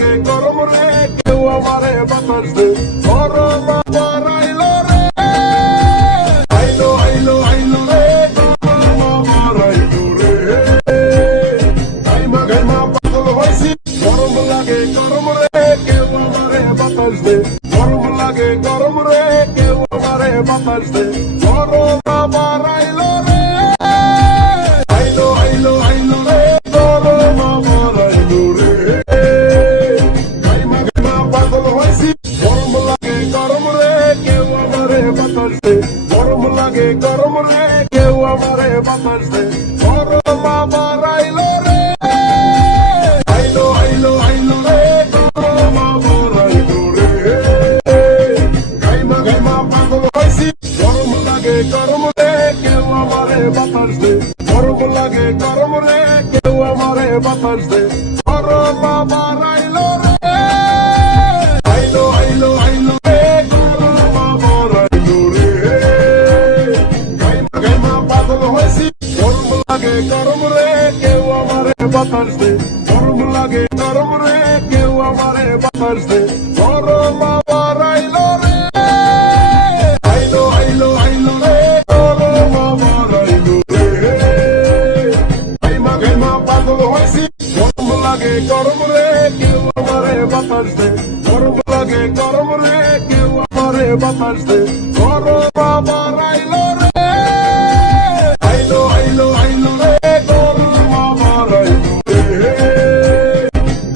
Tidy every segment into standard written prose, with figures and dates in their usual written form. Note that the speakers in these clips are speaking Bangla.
লাগে গরম রে কেউ আমারে বাতাস দে গরম আবার আইলো রে আইলো আইলো আইলো রে গরম আবার আইলো রে গাইমা গাইমা পাগল হইছি গরম লাগে গরম রে কেউ আমারে বাতাস দে গরম লাগে গরম রে কেউ আমারে বাতাস দে গরম আবার আইলো রে আইলো আইলো আইলো রে গরম আবার আইলো রে গাইমা গাইমা পাগল হইছি গরম লাগে গরম রে কেউ আমারে বাতাস দে গরম লাগে গরম রে কেউ আমারে বাতাস দে গরম আবার আইলো রে আইলো আইলো আইলো রে গরম আবার আইলো রে গাইমা গাইমা পাগল হইছি গরম লাগে গরম রে কেউ আমারে বাতাস দে গরম লাগে গরম রে কেউ আমারে বাতাস দে গরম আবার আইলো রে আইলো আইলো আইলো রে গরম আবার আইলো রে গাইমা গাইমা পাগল হইছি গরম লাগে গরম রে কেউ আমারে বাতাস দে গরম লাগে গরম রে কেউ আমারে বাতাস দে গরম আবার আইলো রে আইলো আইলো আইলো রে গরম আবার আইলো রে গাইমা গাইমা পাগল হইছি গরম লাগে গরম রে কেউ আমারে বাতাস দে গরম লাগে গরম রে কেউ আমারে বাতাস দে গরম আবার আইলো রে আইলো আইলো আইলো রে গরম আবার আইলো রে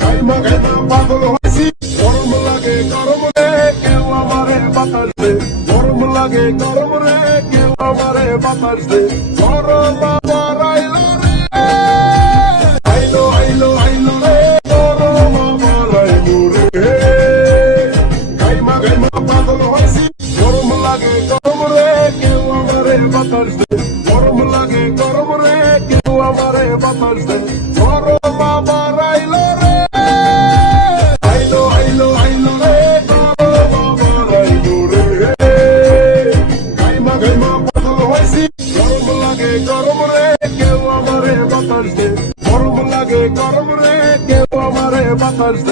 গাইমা গাইমা পাগল হইছি গরম লাগে গরম রে কেউ আমারে বাতাস দে গরম লাগে গরম রে কেউ আমারে বাতাস দে গরম আবার আইলো রে আইলো আইলো আইলো রে গরম আবার আইলো রে গাইমা গাইমা পাগল হইছি গরম লাগে গরম রে কেউ আমারে বাতাস দে গরম লাগে গরম রে কেউ আমারে বাতাস দে গরম আবার আইলো রে আইলো আইলো আইলো রে গরম আবার আইলো রে গাইমা গাইমা পাগল হইছি গরম লাগে গরম রে কেউ আমারে বাতাস দে গরম লাগে গরম রে কেউ আমারে বাতাস দে